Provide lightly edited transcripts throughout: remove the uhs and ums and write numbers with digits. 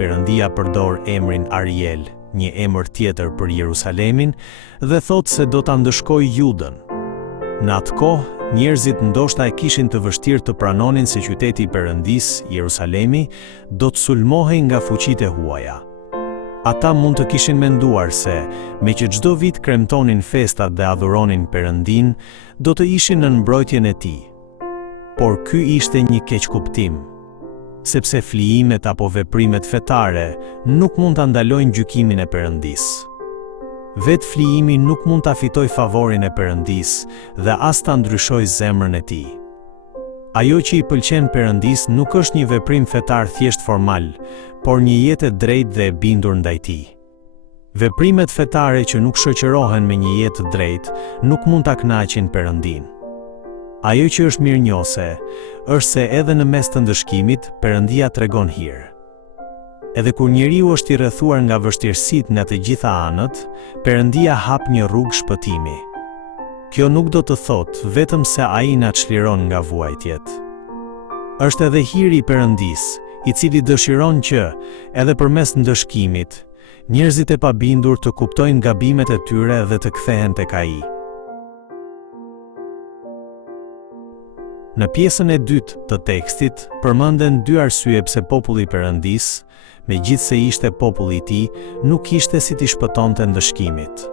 Perëndia përdor emrin Ariel, një emër tjetër për Jerusalemin, dhe thot se do ta ndëshkojë Judën. Në atë kohë, njerëzit ndoshta e kishin të vështirë të pranonin se qyteti i Perëndisë, Jerusalemi, do të sulmohej nga fuqitë e huaja. Ata mund të kishin menduar se, me që çdo vit kremtonin festat dhe adhuronin Perëndin, do të ishin në mbrojtjen e tij. Por ky ishte një keqkuptim, sepse flijimet apo veprimet fetare nuk mund ta ndalojnë gjykimin e Perëndisë. Vetë flijimi nuk mund ta fitojë favorin e Perëndisë dhe as ta ndryshojë zemrën e tij. Ajo që i pëlqen Perëndisë nuk është një veprim fetar thjesht formal, por një jetë e drejtë dhe e bindur ndaj tij. Veprimet fetare që nuk shoqërohen me një jetë të drejtë nuk mund ta kënaqin Perëndin. Ajo që është mirënjohëse është se edhe në mes të ndëshkimit, Perëndia tregon hir. Edhe kur njeriu është i rrethuar nga vështirësitë nga të gjitha anët, Perëndia hap një rrugë shpëtimi. Kjo nuk do të thotë vetëm se ai na çliron nga vuajtjet. Është edhe hiri i Perëndisë, i cili dëshiron që, edhe përmes ndëshkimit, njerëzit e pabindur të kuptojnë gabimet e tyre dhe të kthehen tek ai. Në pjesën e dytë të tekstit, përmenden dy arsye pse populli i Perëndisë, megjithse ishte populli i tij, nuk kishte si t'i shpëtonte ndëshkimit.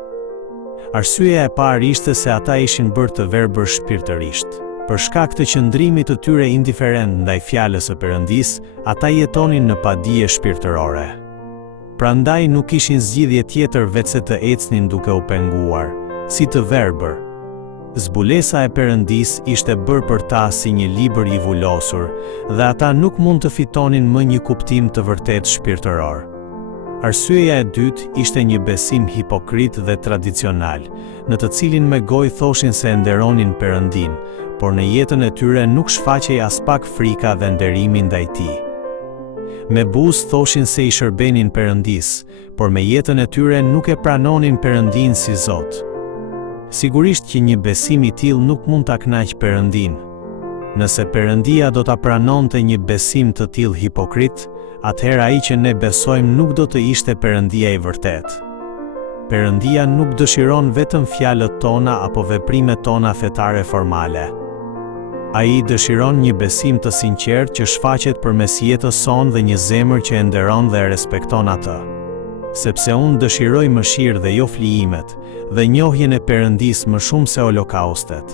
Arsyeja e parë ishte se ata ishin bërë të verbër shpirtërisht. Për shkak të qëndrimit të tyre indiferent ndaj fjalës së Perëndisë, ata jetonin në padije shpirtërore. Prandaj nuk kishin zgjidhje tjetër veçse të ecnin duke u penguar, si të verbër. Zbulesa e Perëndisë ishte bërë për ta si një libër i vulosur, dhe ata nuk mund të fitonin më një kuptim të vërtet shpirtëror. Arsyeja e dytë ishte një besim hipokrit dhe tradicional, në të cilin me gojë thoshin se e nderonin Perëndin, por në jetën e tyre nuk shfaqej as pak frika dhe nderimi ndaj tij. Me buzë thoshin se i shërbenin Perëndisë, por me jetën e tyre nuk e pranonin Perëndin si Zot. Sigurisht që një besim i tillë nuk mund ta kënaqë Perëndin. Nëse Perëndia do ta pranonte një besim të tillë hipokrit, atëherë ai që ne besojmë nuk do të ishte Perëndia i vërtet. Perëndia nuk dëshiron vetëm fjalët tona apo veprimet tona fetare formale. Ai dëshiron një besim të sinqertë që shfaqet përmes jetës sonë dhe një zemër që e nderon dhe e respekton atë. Sepse unë dëshiroj mëshirë dhe jo flijimet, dhe njohjen e Perëndisë më shumë se holokaustet.